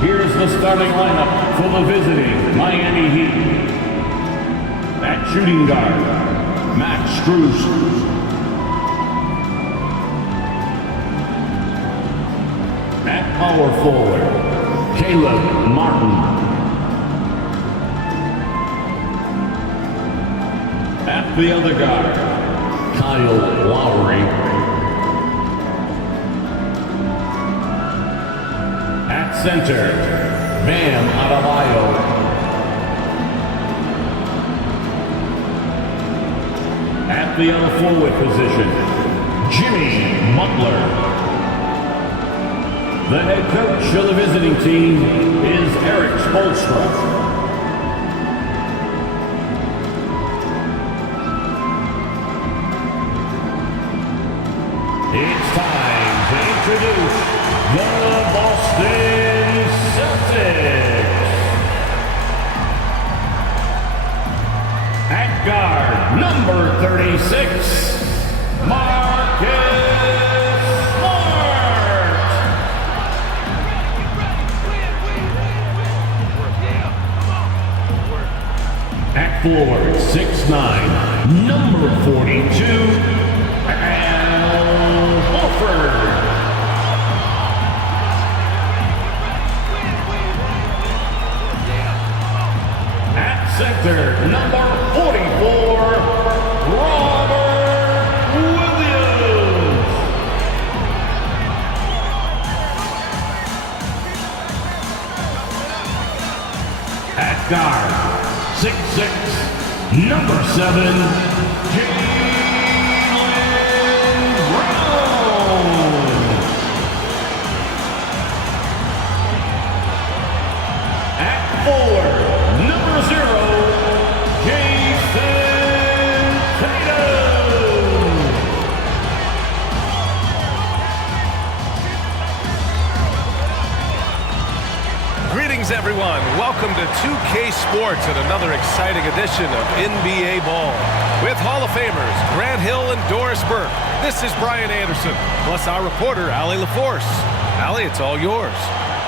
Here's the starting lineup for the visiting Miami Heat. At shooting guard, Max Strus. At power forward, Caleb Martin. At the other guard, Kyle Lowry. At center, Bam Adebayo. At the other forward position, Jimmy Butler. The head coach of the visiting team is Eric Spoelstra. It's time to introduce the Boston Celtics. At guard, number 36, Marcus Smart. At forward, 6'9", number 42, Al Horford. Center, number 44, Robert Williams. At guard, 6'6", number 7, Jaylen Brown. At forward, number 0, everyone. Welcome to 2K Sports and another exciting edition of NBA Ball. With Hall of Famers Grant Hill and Doris Burke, this is Brian Anderson, plus our reporter, Allie LaForce. Allie, it's all yours.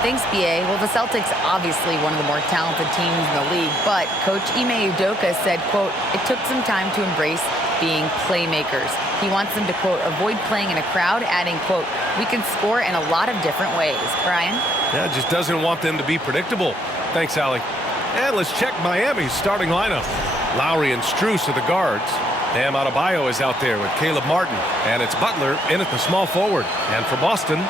Thanks, BA. Well, the Celtics obviously one of the more talented teams in the league, but Coach Ime Udoka said, quote, it took some time to embrace being playmakers. He wants them to, quote, avoid playing in a crowd, adding, quote, we can score in a lot of different ways. Brian? Yeah, just doesn't want them to be predictable. Thanks, Allie. And let's check Miami's starting lineup. Lowry and Strus are the guards. Bam Adebayo is out there with Caleb Martin. And it's Butler in at the small forward. And for Boston,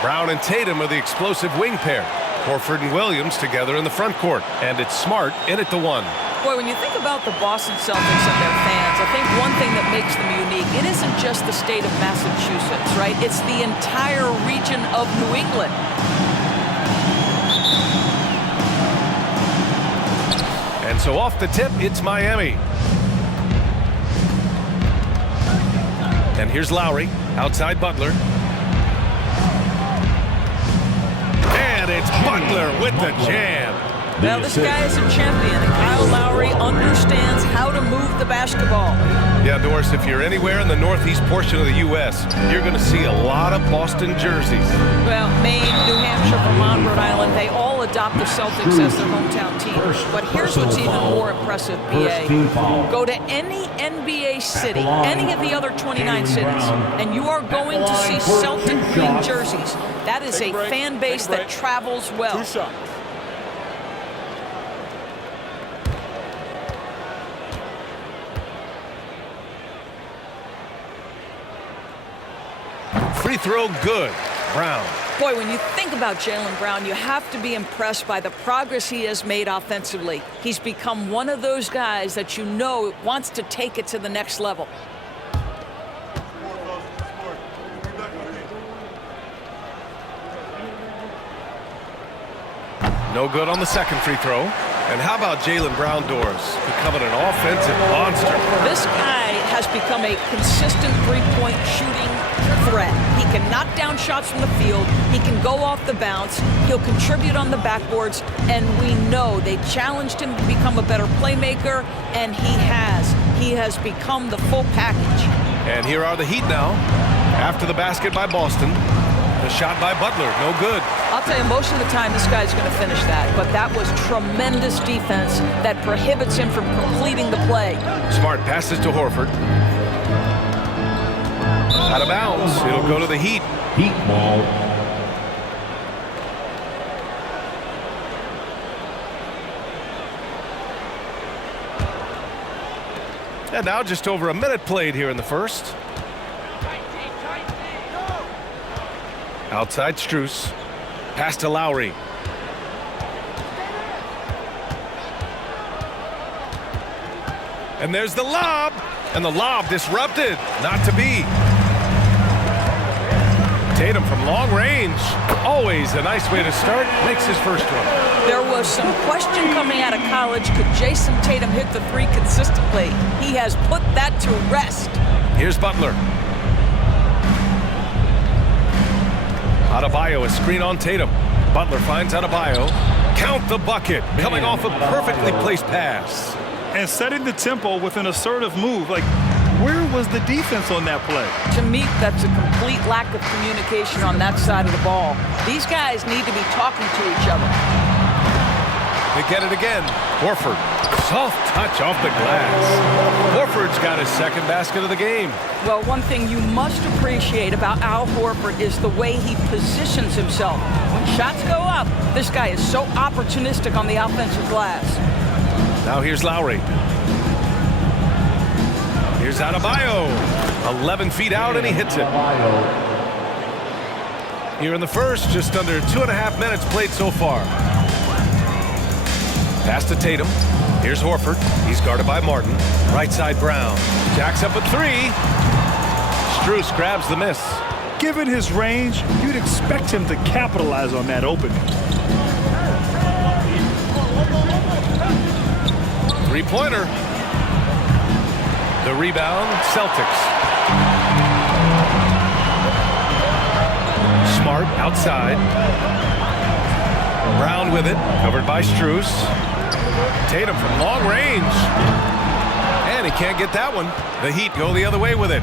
Brown and Tatum are the explosive wing pair. Horford and Williams together in the front court. And it's Smart in at the 1. Boy, when you think about the Boston Celtics and their fans, I think one thing that makes them unique, it isn't just the state of Massachusetts, right? It's the entire region of New England. And so off the tip, it's Miami. And here's Lowry, outside Butler. And it's Butler with the jam. Well, this guy is a champion, and Kyle Lowry understands how to move the basketball. Yeah, Doris, if you're anywhere in the northeast portion of the U.S., you're going to see a lot of Boston jerseys. Well, Maine, New Hampshire, Vermont, Rhode Island, they all adopt the Celtics as their hometown team. But here's what's even more impressive, BA. Go to any NBA city, any of the other 29 cities, and you are going to see Celtic green jerseys. That is a fan base that travels well. Free throw good. Brown. Boy, when you think about Jaylen Brown, you have to be impressed by the progress he has made offensively. He's become one of those guys that you know wants to take it to the next level. No good on the second free throw. And how about Jaylen Brown, Doris, becoming an offensive monster? This guy has become a consistent three-point shooting threat. He can knock down shots from the field. He can go off the bounce. He'll contribute on the backboards. And we know they challenged him to become a better playmaker, and he has. He has become the full package. And here are the Heat now. After the basket by Boston. The shot by Butler, no good. I'll tell you, most of the time this guy's going to finish that, but that was tremendous defense that prohibits him from completing the play. Smart passes to Horford. Out of bounds. It'll go to the Heat. Heat ball. And now just over a minute played here in the first. Outside Strus. Pass to Lowry. And there's the lob. And the lob disrupted. Not to be. Tatum from long range. Always a nice way to start. Makes his first one. There was some question coming out of college. Could Jason Tatum hit the three consistently? He has put that to rest. Here's Butler. Adebayo, a screen on Tatum. Butler finds Adebayo. Count the bucket. Coming off a perfectly placed pass. And setting the tempo with an assertive move. Like, where was the defense on that play? To me, that's a complete lack of communication on that side of the ball. These guys need to be talking to each other. They get it again. Horford. Soft touch off the glass. Horford's got his second basket of the game. Well, one thing you must appreciate about Al Horford is the way he positions himself. When shots go up, this guy is so opportunistic on the offensive glass. Now here's Lowry. Here's Adebayo. 11 feet out, and he hits it. Here in the first, just under 2.5 minutes played so far. Pass to Tatum. Here's Horford. He's guarded by Martin. Right side Brown. Jacks up a three. Strus grabs the miss. Given his range, you'd expect him to capitalize on that opening. Three-pointer. The rebound, Celtics. Smart outside. Brown with it, covered by Strus. Tatum from long range. And he can't get that one. The Heat go the other way with it.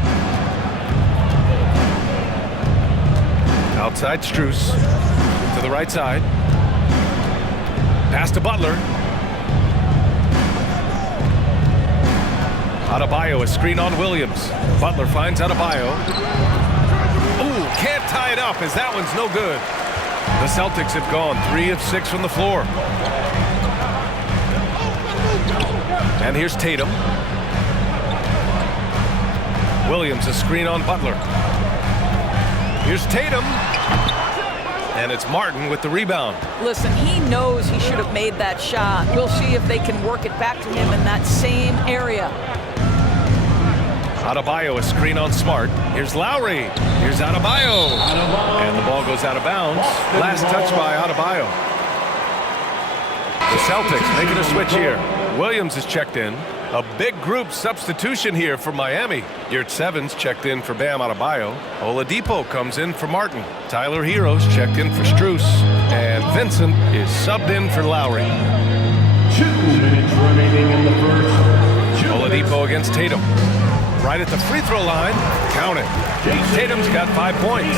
Outside Strus. To the right side. Pass to Butler. Adebayo, a screen on Williams. Butler finds Adebayo. Ooh, can't tie it up as that one's no good. The Celtics have gone 3 of 6 from the floor. And here's Tatum. Williams, a screen on Butler. Here's Tatum. And it's Martin with the rebound. Listen, he knows he should have made that shot. We'll see if they can work it back to him in that same area. Adebayo, a screen on Smart. Here's Lowry. Here's Adebayo. And the ball goes out of bounds. Last touch by Adebayo. The Celtics making a switch here. Williams is checked in. A big group substitution here for Miami. Yurt Sevens checked in for Bam Adebayo. Oladipo comes in for Martin. Tyler Heroes checked in for Strus. And Vincent is subbed in for Lowry. 2 minutes remaining in the first. Oladipo against Tatum. Right at the free throw line. Count it. Tatum's got 5 points.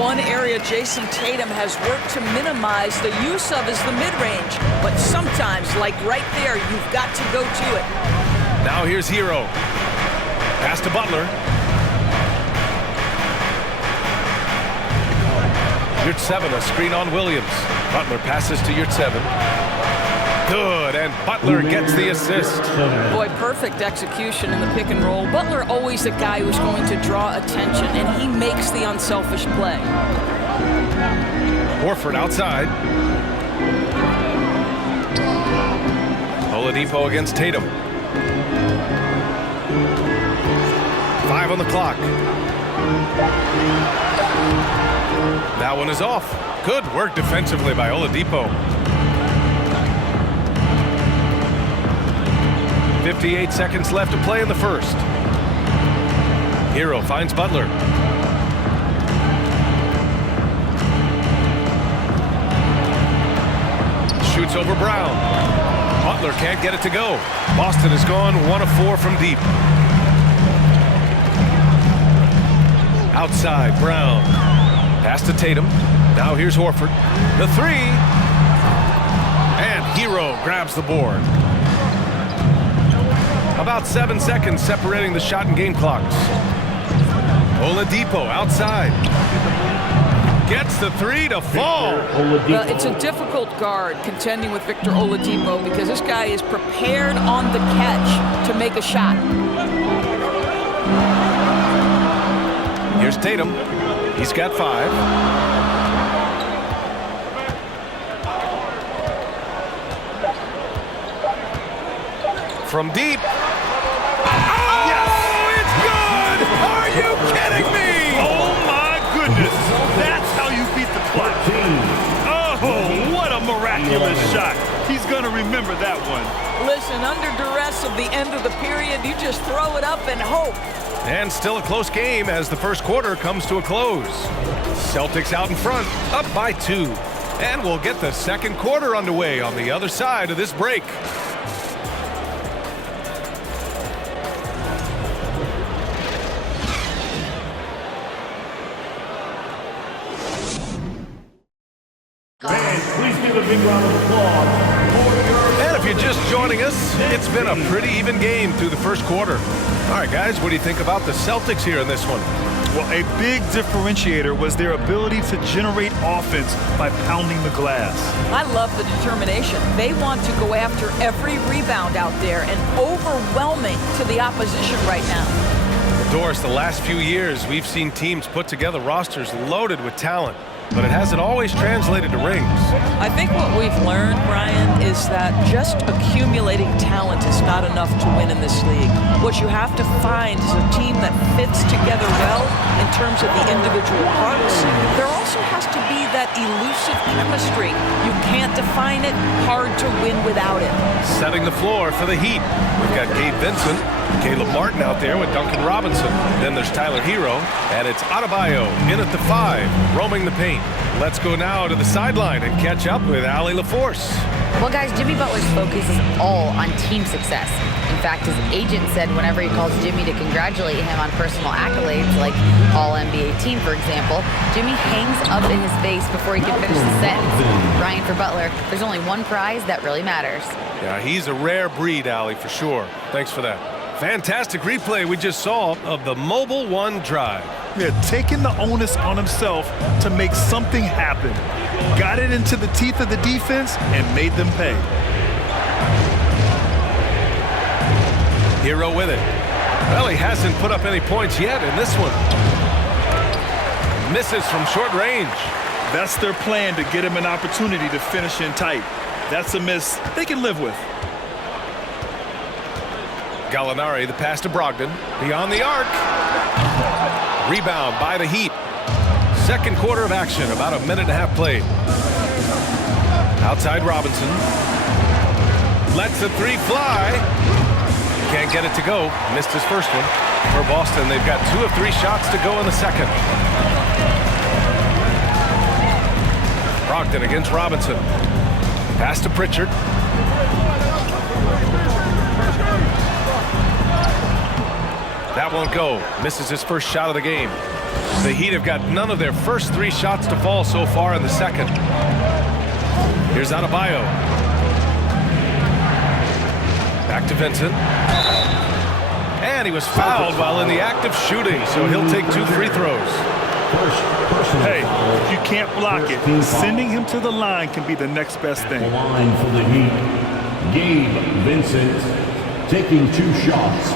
One area Jason Tatum has worked to minimize the use of is the mid-range. But sometimes, like right there, you've got to go to it. Now here's Hero. Pass to Butler. Yurt 7, a screen on Williams. Butler passes to Yurt 7. Good, and Butler gets the assist. Boy, perfect execution in the pick and roll. Butler always the guy who's going to draw attention, and he makes the unselfish play. Horford outside. Oladipo against Tatum. 5 on the clock. That one is off. Good work defensively by Oladipo. 58 seconds left to play in the first. Hero finds Butler. Shoots over Brown. Butler can't get it to go. Boston has gone 1 of 4 from deep. Outside, Brown. Pass to Tatum. Now here's Horford. The three. And Hero grabs the board. About 7 seconds separating the shot and game clocks. Oladipo outside. Gets the three to fall. Well, it's a difficult guard contending with Victor Oladipo because this guy is prepared on the catch to make a shot. Here's Tatum. He's got 5. From deep. Oh, yes! It's good! Are you kidding me? Oh, my goodness. That's how you beat the clock. Oh, what a miraculous shot. He's going to remember that one. Listen, under duress of the end of the period, you just throw it up and hope. And still a close game as the first quarter comes to a close. Celtics out in front, up by 2. And we'll get the second quarter underway on the other side of this break. Please give a big round of applause for your... And if you're just joining us, it's been a pretty even game through the first quarter. All right, guys, what do you think about the Celtics here in this one? Well, a big differentiator was their ability to generate offense by pounding the glass. I love the determination. They want to go after every rebound out there and overwhelming to the opposition right now. Doris, the last few years, we've seen teams put together rosters loaded with talent, but it hasn't always translated to rings. I think what we've learned, Brian, is that just accumulating talent is not enough to win in this league. What you have to find is a team that fits together well in terms of the individual parts. There also has to be that elusive chemistry. You can't define it, hard to win without it. Setting the floor for the Heat. We've got Gabe Vincent, Caleb Martin out there with Duncan Robinson. Then there's Tyler Hero, and it's Adebayo in at the 5, roaming the paint. Let's go now to the sideline and catch up with Allie LaForce. Well, guys, Jimmy Butler's focus is all on team success. In fact, his agent said whenever he calls Jimmy to congratulate him on personal accolades, like All-NBA team, for example, Jimmy hangs up in his face before he can finish the sentence. Ryan, for Butler, there's only one prize that really matters. Yeah, he's a rare breed, Allie, for sure. Thanks for that. Fantastic replay we just saw of the Mobile One drive. Yeah, taking the onus on himself to make something happen. Got it into the teeth of the defense and made them pay. Hero with it. Well, he hasn't put up any points yet in this one. Misses from short range. That's their plan, to get him an opportunity to finish in tight. That's a miss they can live with. Gallinari, the pass to Brogdon. Beyond the arc. Rebound by the Heat. Second quarter of action, about a minute and a half played. Outside Robinson. Lets the 3 fly. Can't get it to go. Missed his first one. For Boston, they've got 2 of 3 shots to go in the second. Brogdon against Robinson. Pass to Pritchard. That won't go. Misses his first shot of the game. The Heat have got none of their first 3 shots to fall so far in the second. Here's Adebayo. Back to Vincent. And he was fouled while in the act of shooting, so he'll take 2 free throws. Hey, if you can't block it, sending him to the line can be the next best thing. The line for the Heat, Gabe Vincent taking 2 shots.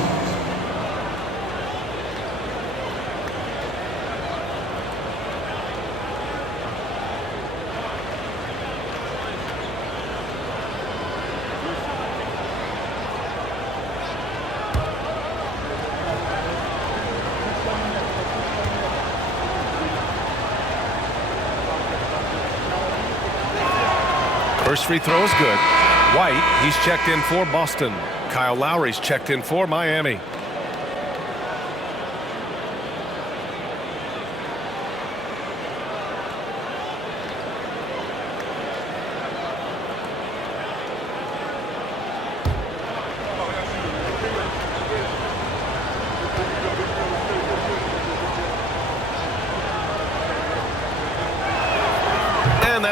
First free throw is good. White, he's checked in for Boston. Kyle Lowry's checked in for Miami.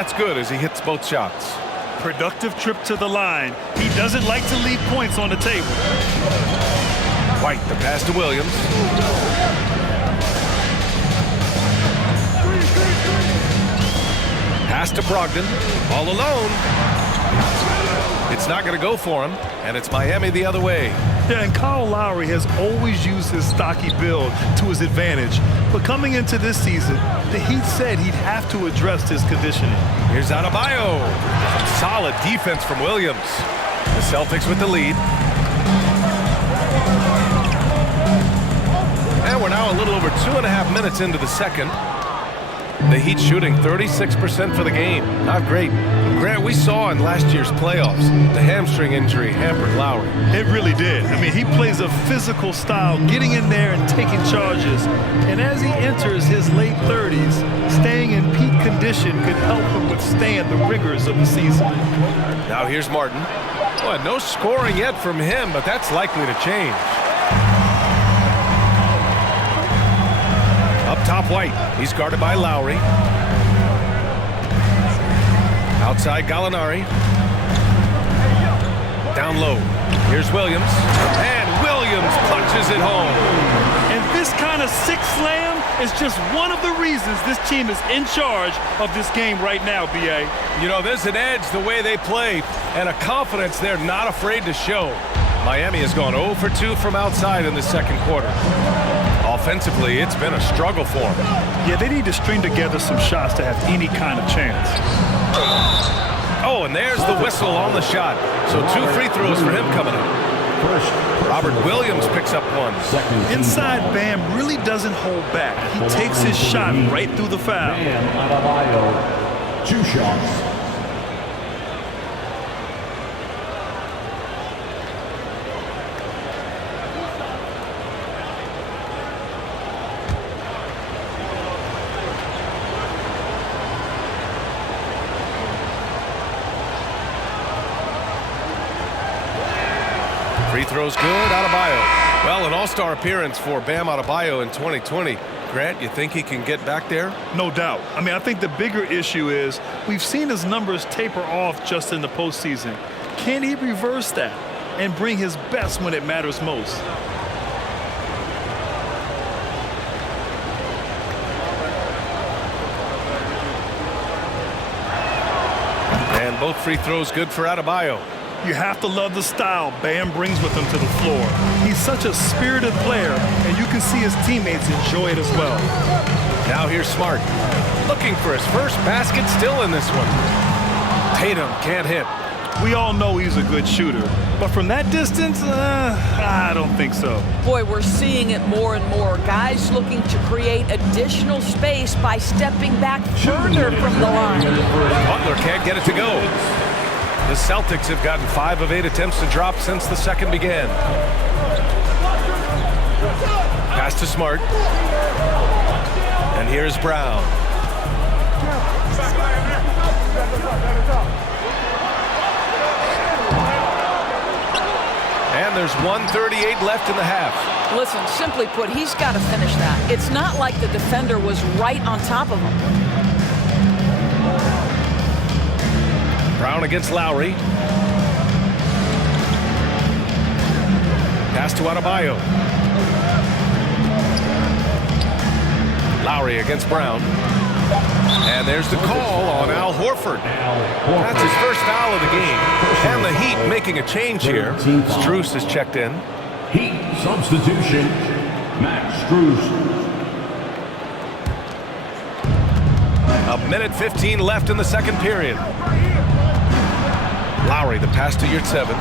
that's good as he hits both shots. Productive trip to the line. He doesn't like to leave points on the table. White, the pass to Williams. Pass to Brogdon, all alone. It's not going to go for him, and it's Miami the other way. Yeah, and Kyle Lowry has always used his stocky build to his advantage. But coming into this season, the Heat said he'd have to address his conditioning. Here's Adebayo. Some solid defense from Williams. The Celtics with the lead. And we're now a little over 2.5 minutes into the second. The Heat shooting 36% for the game. Not great. Grant, we saw in last year's playoffs, the hamstring injury hampered Lowry. It really did. I mean, he plays a physical style, getting in there and taking charges. And as he enters his late 30s, staying in peak condition could help him withstand the rigors of the season. Now here's Martin. Well, no scoring yet from him, but that's likely to change. Up top, White. He's guarded by Lowry. Outside, Gallinari. Down low. Here's Williams. And Williams punches it home. And this kind of six slam is just one of the reasons this team is in charge of this game right now, B.A. You know, there's an edge the way they play and a confidence they're not afraid to show. Miami has gone 0 for 2 from outside in the second quarter. Offensively, it's been a struggle for them. Yeah, they need to string together some shots to have any kind of chance. Oh, and there's the whistle on the shot. So 2 free throws for him coming up. Robert Williams picks up one. Inside, Bam really doesn't hold back. He takes his shot right through the foul. Bam Adebayo, 2 shots. Free throws good, Adebayo. Well, an all-star appearance for Bam Adebayo in 2020. Grant, you think he can get back there? No doubt. I mean, I think the bigger issue is we've seen his numbers taper off just in the postseason. Can he reverse that and bring his best when it matters most? And both free throws good for Adebayo. You have to love the style Bam brings with him to the floor. He's such a spirited player, and you can see his teammates enjoy it as well. Now here's Smart. Looking for his first basket still in this one. Tatum can't hit. We all know he's a good shooter, but from that distance, I don't think so. Boy, we're seeing it more and more. Guys looking to create additional space by stepping back further from the line. Butler can't get it to go. The Celtics have gotten 5 of 8 attempts to drop since the second began. Pass to Smart. And here's Brown. And there's 1:38 left in the half. Listen, simply put, he's got to finish that. It's not like the defender was right on top of him. Brown against Lowry. Pass to Adebayo. Lowry against Brown. And there's the call on Al Horford. That's his first foul of the game. And the Heat making a change here. Strus is checked in. Heat substitution, Max Strus. 1:15 left in the second period. Lowry, the pass to Yurtseven.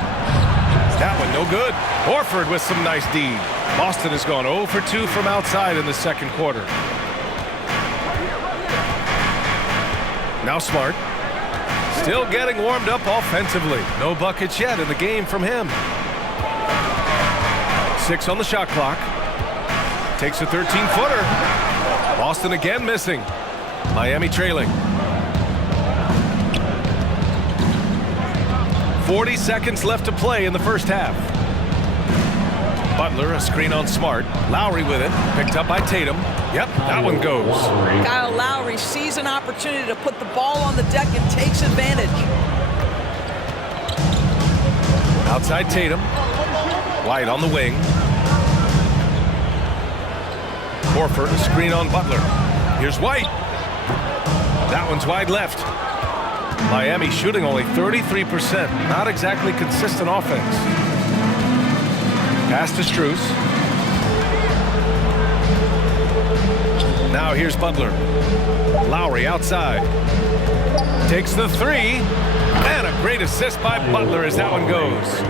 That one no good. Horford with some nice D. Boston has gone 0 for 2 from outside in the second quarter. Now Smart. Still getting warmed up offensively. No buckets yet in the game from him. 6 on the shot clock. Takes a 13-footer. Boston again missing. Miami trailing. 40 seconds left to play in the first half. Butler, a screen on Smart. Lowry with it, picked up by Tatum. Yep, that one goes. Kyle Lowry sees an opportunity to put the ball on the deck and takes advantage. Outside Tatum. White on the wing. Horford, a screen on Butler. Here's White. That one's wide left. Miami shooting only 33%. Not exactly consistent offense. Pass to Strus. Now here's Butler. Lowry outside. Takes the three. And a great assist by Butler as that one goes.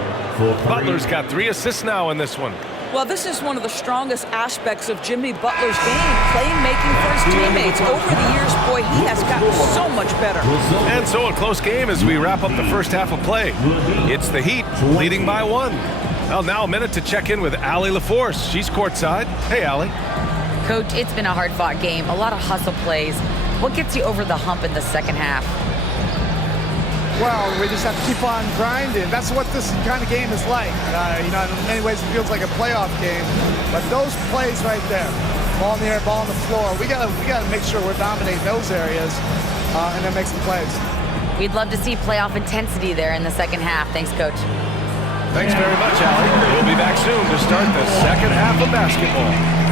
Butler's got 3 assists now in this one. Well, this is one of the strongest aspects of Jimmy Butler's game, playmaking for his teammates. Over the years, boy, he has gotten so much better. And so a close game as we wrap up the first half of play. It's the Heat leading by 1. Well, now a minute to check in with Allie LaForce. She's courtside. Hey, Allie. Coach, it's been a hard-fought game, a lot of hustle plays. What gets you over the hump in the second half? Well, we just have to keep on grinding. That's what this kind of game is like. In many ways it feels like a playoff game. But those plays right there, ball in the air, ball on the floor, we gotta make sure we're dominating those areas and then make some plays. We'd love to see playoff intensity there in the second half. Thanks, Coach. Thanks very much, Allie. We'll be back soon to start the second half of basketball.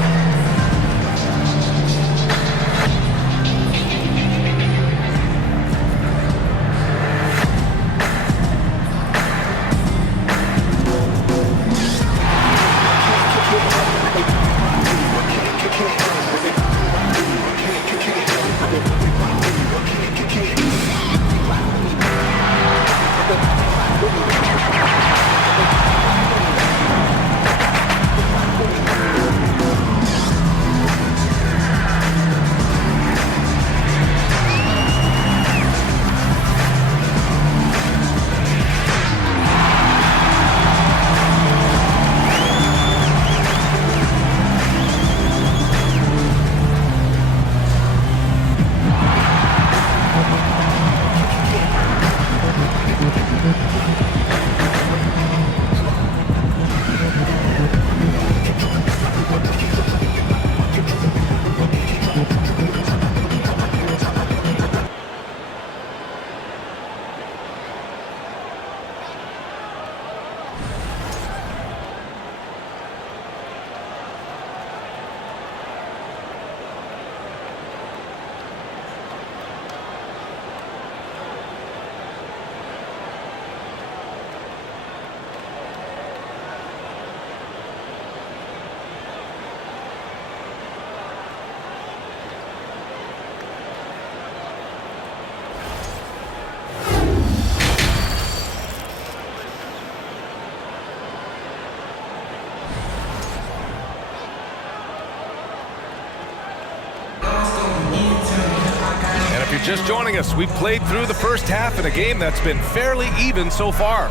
Just joining us, we've played through the first half in a game that's been fairly even so far.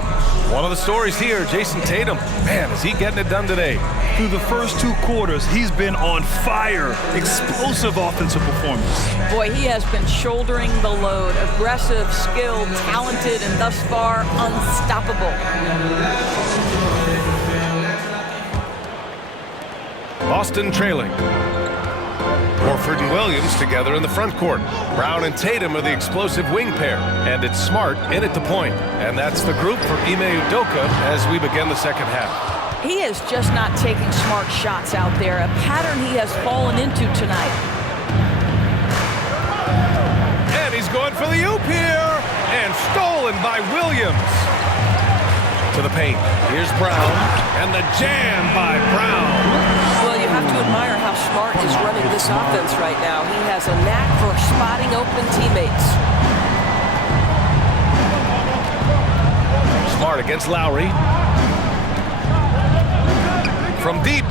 One of the stories here, Jason Tatum. Man, is he getting it done today? Through the first 2 quarters, he's been on fire. Explosive offensive performance. Boy, he has been shouldering the load. Aggressive, skilled, talented, and thus far unstoppable. Boston trailing. Horford and Williams together in the front court. Brown and Tatum are the explosive wing pair. And it's Smart in at the point. And that's the group for Ime Udoka as we begin the second half. He is just not taking smart shots out there, a pattern he has fallen into tonight. And he's going for the oop here. And stolen by Williams. To the paint. Here's Brown. And the jam by Brown. Well, you have to admire how Smart is running this offense right now. He has a knack for spotting open teammates. Smart against Lowry. From deep.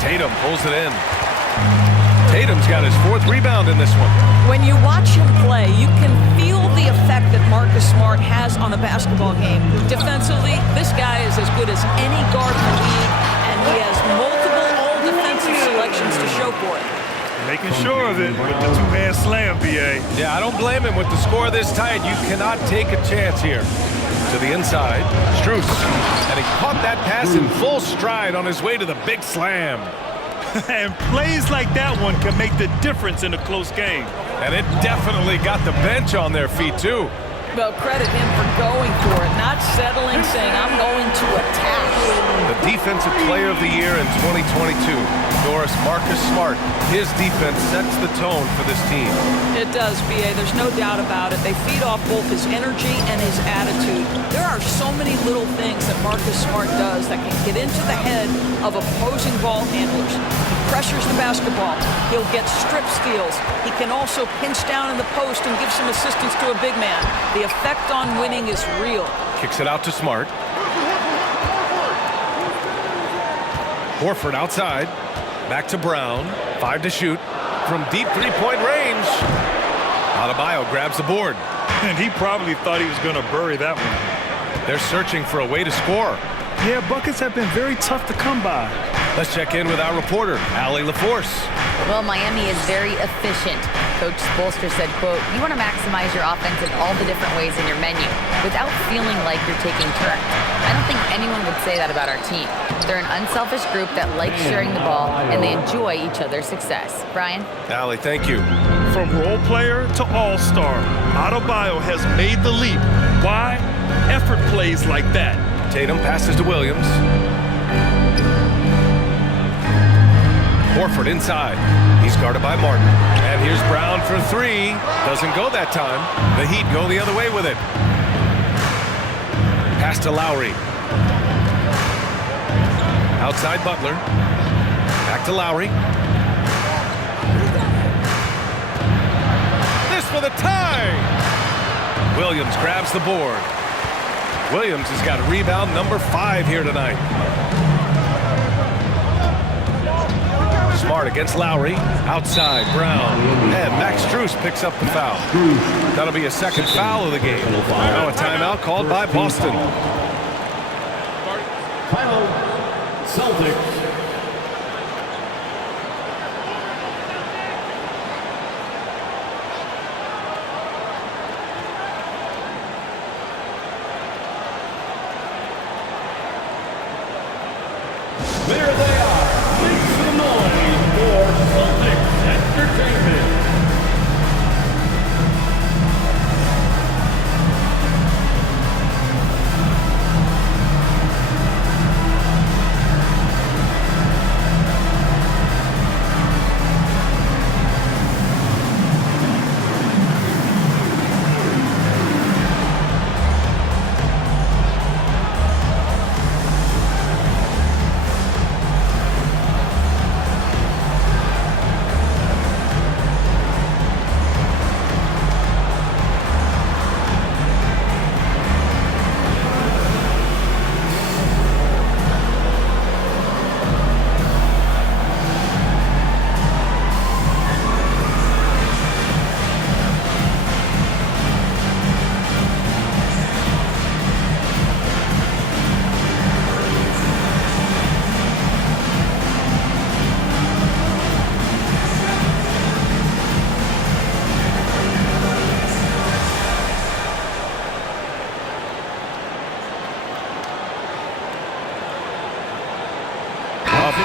Tatum pulls it in. Tatum's got his 4th rebound in this one. When you watch him play, you can feel the effect that Marcus Smart has on a basketball game. Defensively, this guy is as good as any guard in the league, and he has multiple all-defensive selections to show for it. Making sure of it with the 2-hand slam, BA. Yeah, I don't blame him with the score this tight. You cannot take a chance here. To the inside, Strus. And he caught that pass in full stride on his way to the big slam. And plays like that one can make the difference in a close game. And it definitely got the bench on their feet, too. Well, credit him for going for it, not settling, saying, I'm going to attack. The Defensive Player of the Year in 2022, Doris Marcus Smart. His defense sets the tone for this team. It does, B.A. There's no doubt about it. They feed off both his energy and his attitude. There are so many little things that Marcus Smart does that can get into the head of opposing ball handlers. He pressures the basketball. He'll get strip steals. He can also pinch down in the post and give some assistance to a big man. The effect on winning is real. Kicks it out to Smart. Horford outside. Back to Brown. 5 to shoot. From deep three-point range. Adebayo grabs the board. And he probably thought he was going to bury that one. They're searching for a way to score. Yeah, buckets have been very tough to come by. Let's check in with our reporter, Allie LaForce. Well, Miami is very efficient. Coach Spoelstra said, quote, you want to maximize your offense in all the different ways in your menu without feeling like you're taking turns. I don't think anyone would say that about our team. They're an unselfish group that likes sharing the ball, and they enjoy each other's success. Brian? Allie, thank you. From role player to all-star, Adebayo has made the leap. Why? Effort plays like that. Tatum passes to Williams. Horford inside. He's guarded by Martin. And here's Brown for 3. Doesn't go that time. The Heat go the other way with it. Pass to Lowry. Outside Butler. Back to Lowry. This for the tie. Williams grabs the board. Williams has got rebound number 5 here tonight. Smart against Lowry. Outside, Brown. And Max Strus picks up the foul. That'll be a second foul of the game. Now a timeout called by Boston. Final Celtics. There they are. Make some noise for Celtics Entertainment.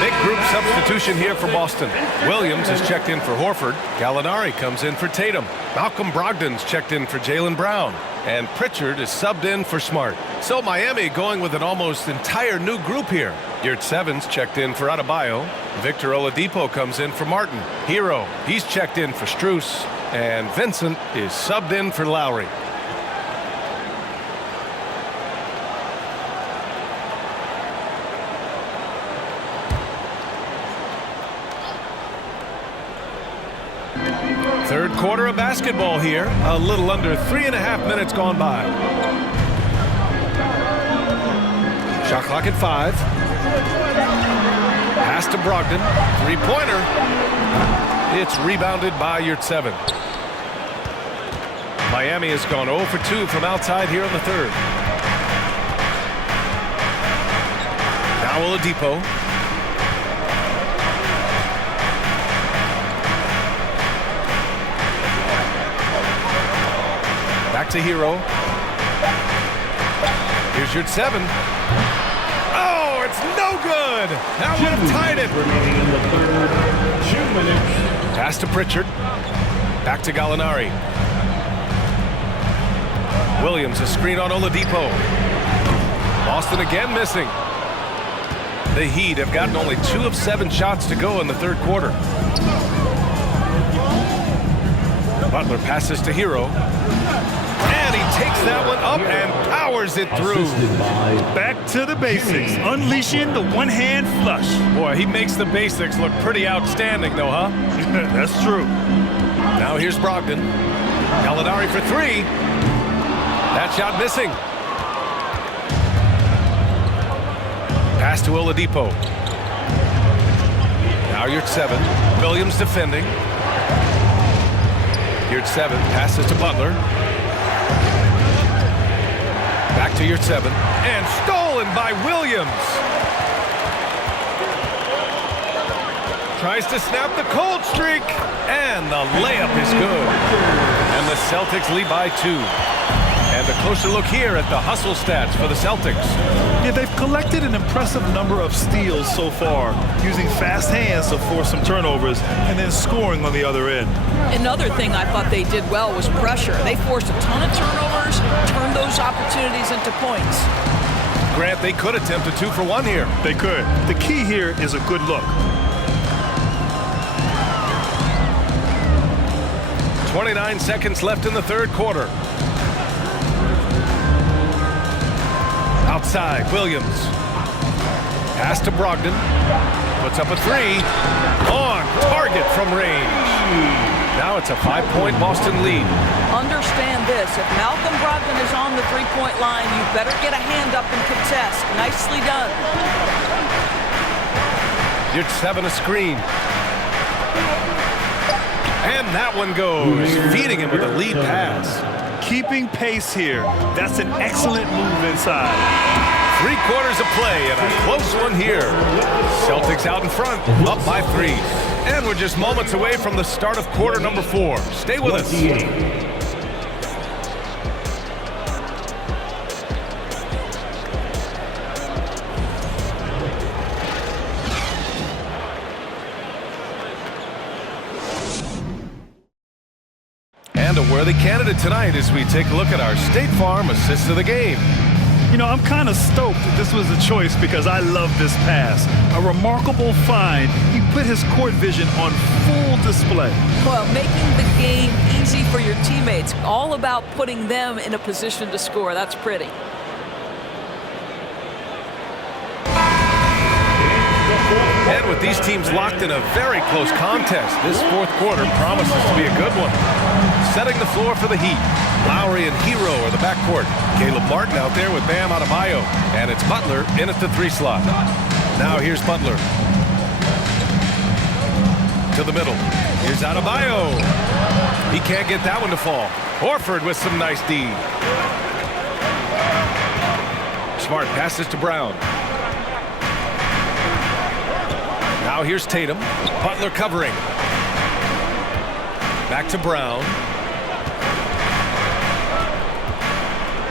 Big group substitution here for Boston. Williams has checked in for Horford. Gallinari comes in for Tatum. Malcolm Brogdon's checked in for Jaylen Brown. And Pritchard is subbed in for Smart. So Miami going with an almost entire new group here. Yurtseven's checked in for Adebayo. Victor Oladipo comes in for Martin. Hero, he's checked in for Strus. And Vincent is subbed in for Lowry. Third quarter of basketball here. A little under 3.5 minutes gone by. Shot clock at 5. Pass to Brogdon. Three-pointer. It's rebounded by Yurtseven. Miami has gone 0 for 2 from outside here in the third. Now Oladipo. Back to Hero. Here's your 7. Oh, it's no good. That would have tied it. Remaining in the third. 2 minutes. Pass to Pritchard. Back to Gallinari. Williams, a screen on Oladipo. Boston again missing. The Heat have gotten only 2 of 7 shots to go in the third quarter. Butler passes to Hero. And he takes that one up and powers it through. Back to the basics, unleashing the one-hand flush. Boy, he makes the basics look pretty outstanding, though, huh? That's true. Now here's Brogdon. Gallinari for 3. That shot missing. Pass to Oladipo. Now you're at 7. Williams defending. You're at 7. Passes to Butler. Back to your 7. And stolen by Williams. Tries to snap the cold streak. And the layup is good. And the Celtics lead by 2. And a closer look here at the hustle stats for the Celtics. Yeah, they've collected an impressive number of steals so far, using fast hands to force some turnovers and then scoring on the other end. Another thing I thought they did well was pressure. They forced a ton of turnovers, turned those opportunities into points. Grant, they could attempt a 2 for 1 here. They could. The key here is a good look. 29 seconds left in the third quarter. Outside, Williams. Pass to Brogdon. Puts up a 3. On target from range. Now it's a 5-point Boston lead. Understand this. If Malcolm Brogdon is on the three-point line, you better get a hand up and contest. Nicely done. You're 7 a screen. And that one goes. Feeding him with a lead pass. Keeping pace here. That's an excellent move inside. 3 quarters of play and a close one here. Celtics out in front, up by 3. And we're just moments away from the start of quarter number 4. Stay with us. And a worthy candidate tonight as we take a look at our State Farm assist of the game. You know, I'm kind of stoked that this was a choice because I love this pass. A remarkable find. He put his court vision on full display. Well, making the game easy for your teammates. All about putting them in a position to score. That's pretty. And with these teams locked in a very close contest, this fourth quarter promises to be a good one. Setting the floor for the Heat. Lowry and Hero are the backcourt. Caleb Martin out there with Bam Adebayo. And it's Butler in at the 3 slot. Now here's Butler. To the middle. Here's Adebayo. He can't get that one to fall. Horford with some nice D. Smart passes to Brown. Now here's Tatum. Butler covering. Back to Brown.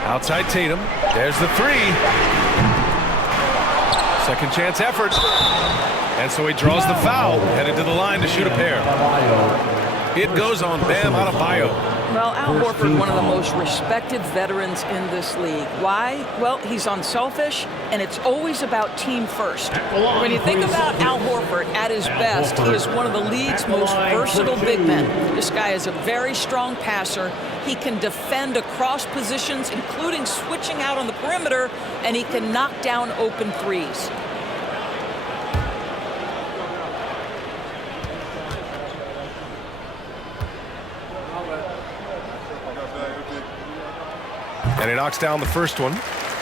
Outside Tatum. There's the 3. Second chance effort. And so he draws the foul. Headed to the line to shoot a pair. It goes on Bam Adebayo. Well, Al Horford, one of the most respected veterans in this league. Why? Well, he's unselfish, and it's always about team first. When you think about Al Horford at his best, he is one of the league's most versatile big men. This guy is a very strong passer. He can defend across positions, including switching out on the perimeter, and he can knock down open threes. And he knocks down the first one.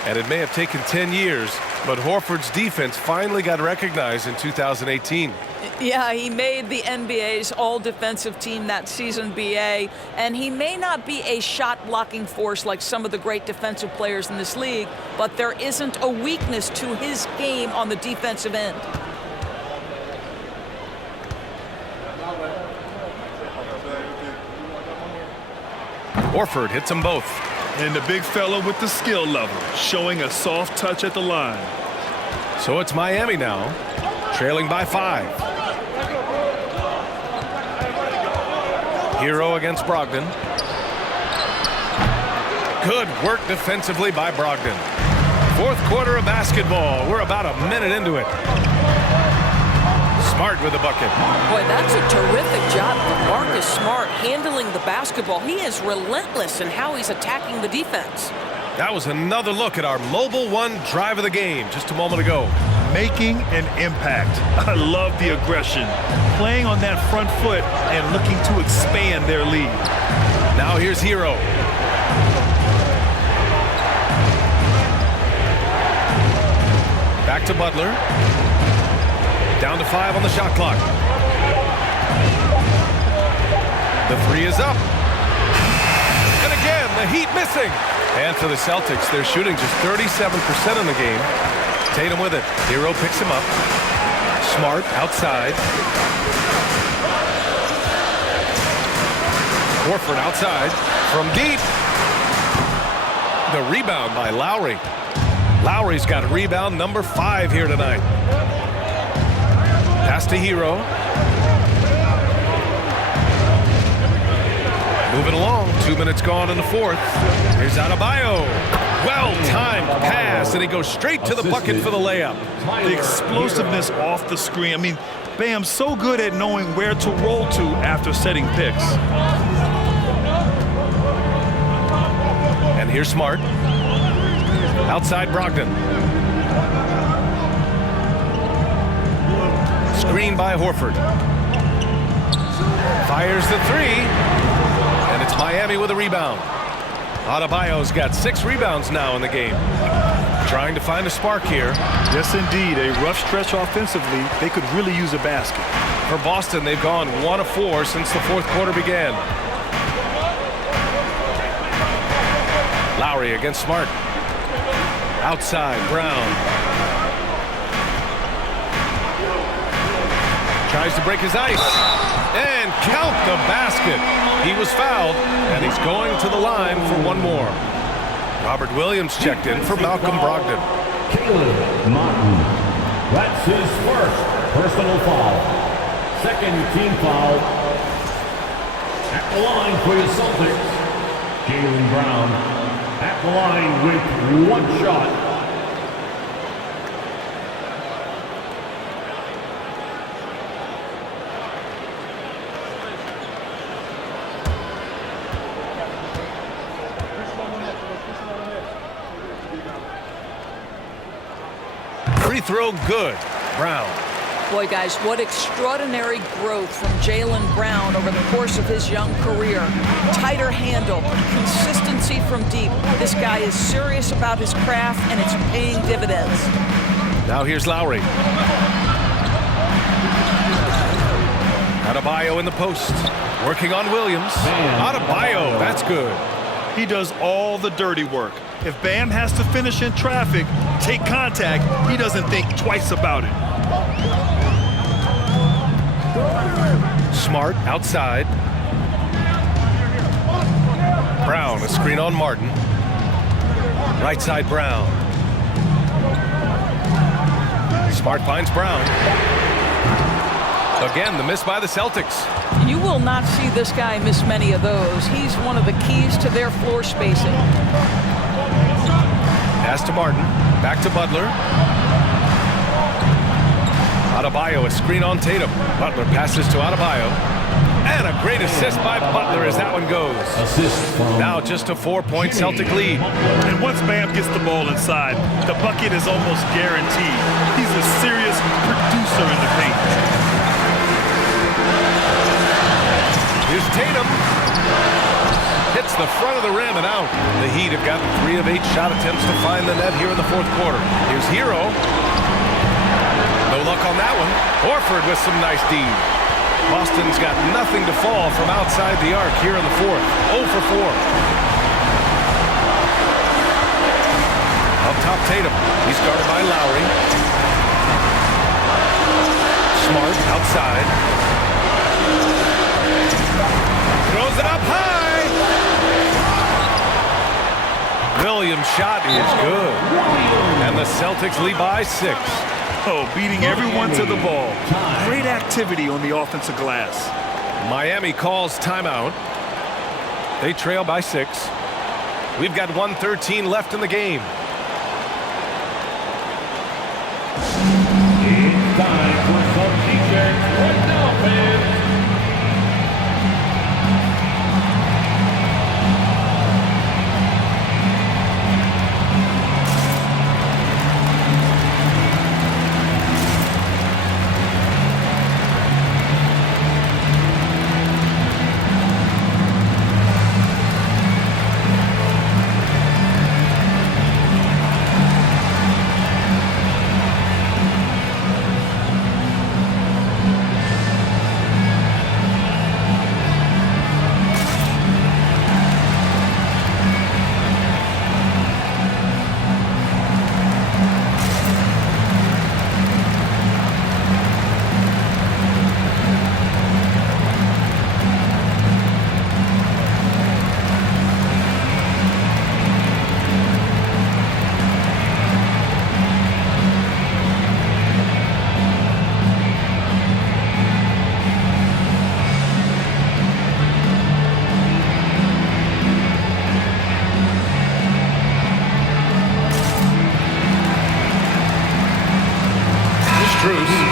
And it may have taken 10 years, but Horford's defense finally got recognized in 2018. Yeah, he made the NBA's all-defensive team that season, BA, and he may not be a shot-blocking force like some of the great defensive players in this league, but there isn't a weakness to his game on the defensive end. Horford hits them both. And the big fella with the skill level, showing a soft touch at the line. So it's Miami now, trailing by 5. Hero against Brogdon. Good work defensively by Brogdon. Fourth quarter of basketball. We're about a minute into it. Smart with the bucket. Boy, that's a terrific job from Marcus Smart handling the basketball. He is relentless in how he's attacking the defense. That was another look at our mobile one drive of the game just a moment ago. Making an impact. I love the aggression. Playing on that front foot and looking to expand their lead. Now here's Hero. Back to Butler. Down to 5 on the shot clock. The 3 is up. And again, the Heat missing. And for the Celtics, they're shooting just 37% in the game. Tatum with it. Hero picks him up. Smart outside. Horford outside from deep. The rebound by Lowry. Lowry's got rebound number 5 here tonight. Pass to Hero. Moving along. 2 minutes gone in the fourth. Here's Adebayo. Well-timed pass, and he goes straight to the bucket for the layup. The explosiveness off the screen. I mean, Bam's so good at knowing where to roll to after setting picks. And here's Smart. Outside Brogdon. Screen by Horford. Fires the 3. And it's Miami with a rebound. Adebayo's got 6 rebounds now in the game. Trying to find a spark here. Yes, indeed. A rough stretch offensively. They could really use a basket. For Boston, they've gone 1 of 4 since the fourth quarter began. Lowry against Smart. Outside, Brown. Tries to break his ice. And count the basket. He was fouled, and he's going to the line for one more. Robert Williams checked in for Malcolm Brogdon. Caleb Martin. That's his first personal foul. Second team foul. At the line for the Celtics, Jaylen Brown. At the line with 1 shot. Free throw good. Brown. Boy, guys, what extraordinary growth from Jaylen Brown over the course of his young career. Tighter handle, consistency from deep. This guy is serious about his craft, and it's paying dividends. Now here's Lowry. Adebayo in the post. Working on Williams. Adebayo, that's good. He does all the dirty work. If Bam has to finish in traffic, take contact, he doesn't think twice about it. Smart outside. Brown, a screen on Martin. Right side, Brown. Smart finds Brown. Again, the miss by the Celtics. You will not see this guy miss many of those. He's one of the keys to their floor spacing. Pass to Martin. Back to Butler. Adebayo, a screen on Tatum. Butler passes to Adebayo. And a great assist by Butler as that one goes. Now just a 4-point Celtic lead. And once Bam gets the ball inside, the bucket is almost guaranteed. He's a serious producer in the paint. Here's Tatum. Hits the front of the rim and out. The Heat have gotten 3 of 8 shot attempts to find the net here in the fourth quarter. Here's Hero. No luck on that one. Horford with some nice D. Boston's got nothing to fall from outside the arc here in the fourth. 0 for 4. Up top, Tatum. He's guarded by Lowry. Smart outside. Throws it up high. Williams' shot is good. And the Celtics lead by 6. Oh, beating everyone to the ball. Great activity on the offensive glass. Miami calls timeout. They trail by 6. We've got 1:13 left in the game. It's time for some T-shirts right now, fans.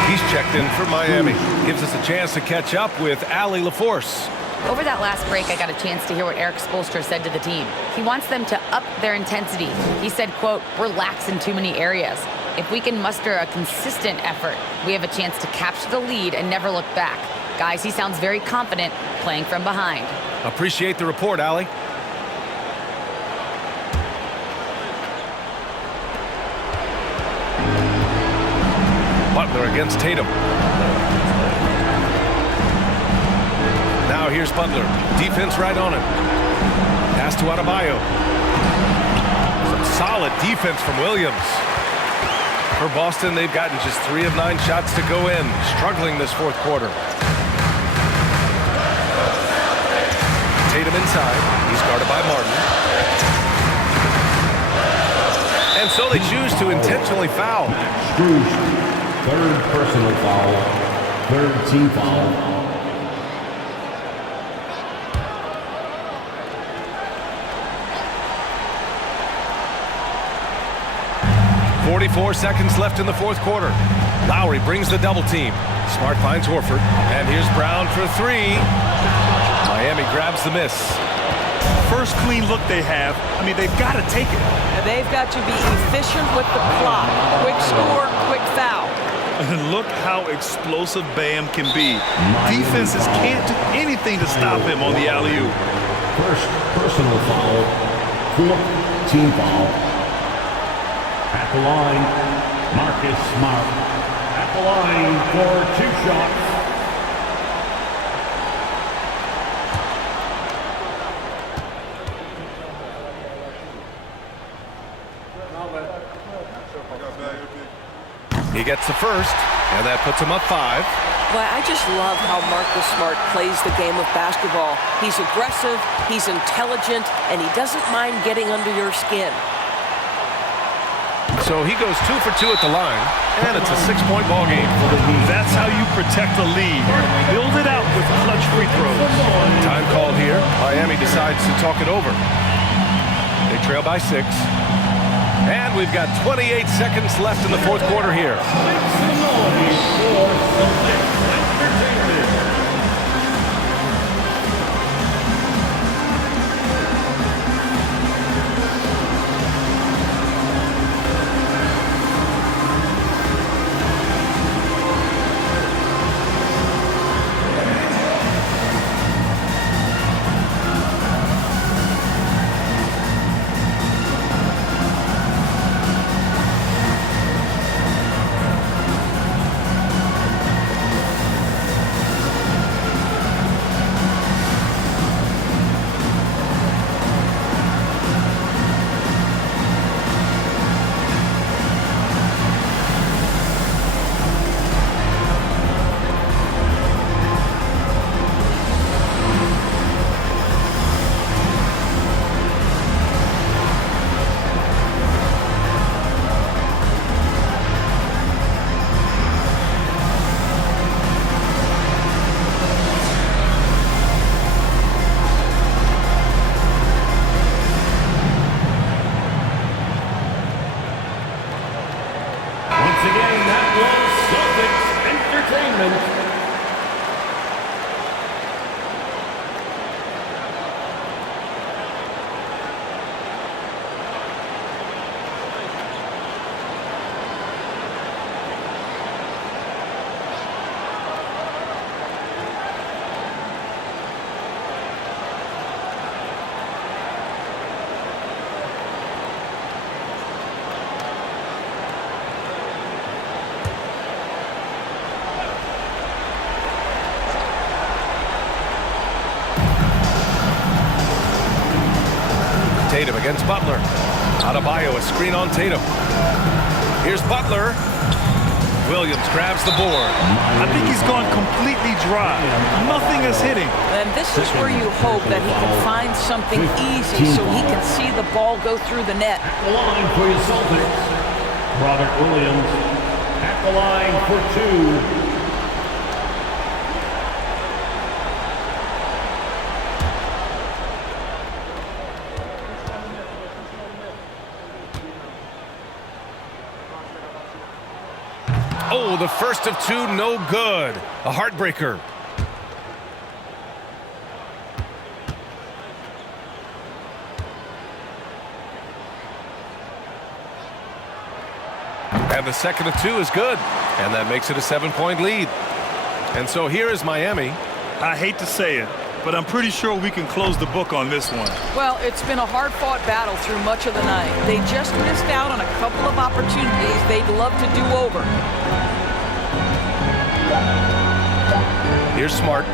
He's checked in for Miami. Gives us a chance to catch up with Allie LaForce. Over that last break, I got a chance to hear what Eric Spoelstra said to the team. He wants them to up their intensity. He said, quote, "We're lax in too many areas. If we can muster a consistent effort, we have a chance to capture the lead and never look back." Guys, he sounds very confident playing from behind. Appreciate the report, Allie. Butler against Tatum. Now here's Butler. Defense right on him. Pass to Adebayo. Some solid defense from Williams. For Boston, they've gotten just 3 of 9 shots to go in. Struggling this fourth quarter. Tatum inside. He's guarded by Martin. And so they choose to intentionally foul. Third personal foul. Third team foul. 44 seconds left in the fourth quarter. Lowry brings the double team. Smart finds Horford. And here's Brown for 3. Miami grabs the miss. First clean look they have. I mean, they've got to take it. And they've got to be efficient with the clock. Quick score, quick foul. And look how explosive Bam can be. Defenses can't do anything to stop him on the alley-oop. First personal foul. Fourth team foul. At the line, Marcus Smart. At the line for 2 shots. He gets the first, and that puts him up 5. Boy, I just love how Marcus Smart plays the game of basketball. He's aggressive, he's intelligent, and he doesn't mind getting under your skin. So he goes 2 for 2 at the line, and it's a 6-point ball game. That's how you protect the lead. Build it out with clutch free throws. Time called here. Miami decides to talk it over. They trail by 6. And we've got 28 seconds left in the fourth quarter here. assignment. Tatum against Butler. Adebayo, a screen on Tatum. Here's Butler. Williams grabs the board. I think he's gone completely dry. Nothing is hitting. And this is where you hope that he can find something easy so he can see the ball go through the net. At the line for your Celtics, Robert Williams. At the line for 2. Oh, the first of 2, no good. A heartbreaker. And the second of 2 is good. And that makes it a 7-point lead. And so here is Miami. I hate to say it, but I'm pretty sure we can close the book on this one. Well, it's been a hard-fought battle through much of the night. They just missed out on a couple of opportunities they'd love to do over. Here's Smart.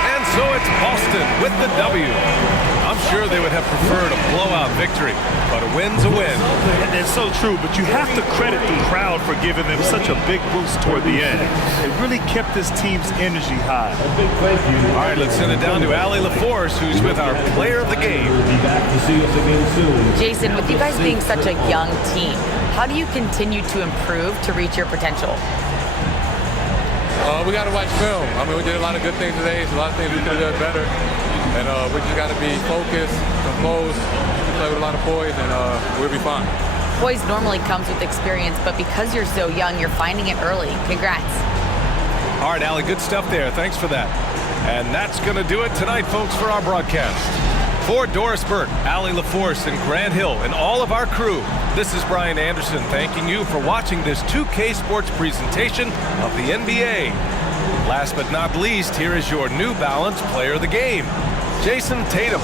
And so it's Boston with the W. I'm sure they would have preferred a blowout victory, but a win's a win. And that's so true, but you have to credit the crowd for giving them such a big boost toward the end. It really kept this team's energy high. All right, let's send it down to Allie LaForce, who's with our player of the game. Be back to see us again soon. Jason, with you guys being such a young team, how do you continue to improve to reach your potential? We got to watch film. I mean, we did a lot of good things today. So a lot of things we could have done better. And we just got to be focused, composed, play with a lot of poise, and we'll be fine. Poise normally comes with experience, but because you're so young, you're finding it early. Congrats. All right, Allie, good stuff there. Thanks for that. And that's going to do it tonight, folks, for our broadcast. For Doris Burke, Allie LaForce, and Grant Hill, and all of our crew, this is Brian Anderson thanking you for watching this 2K Sports presentation of the NBA. Last but not least, here is your New Balance player of the game, Jason Tatum.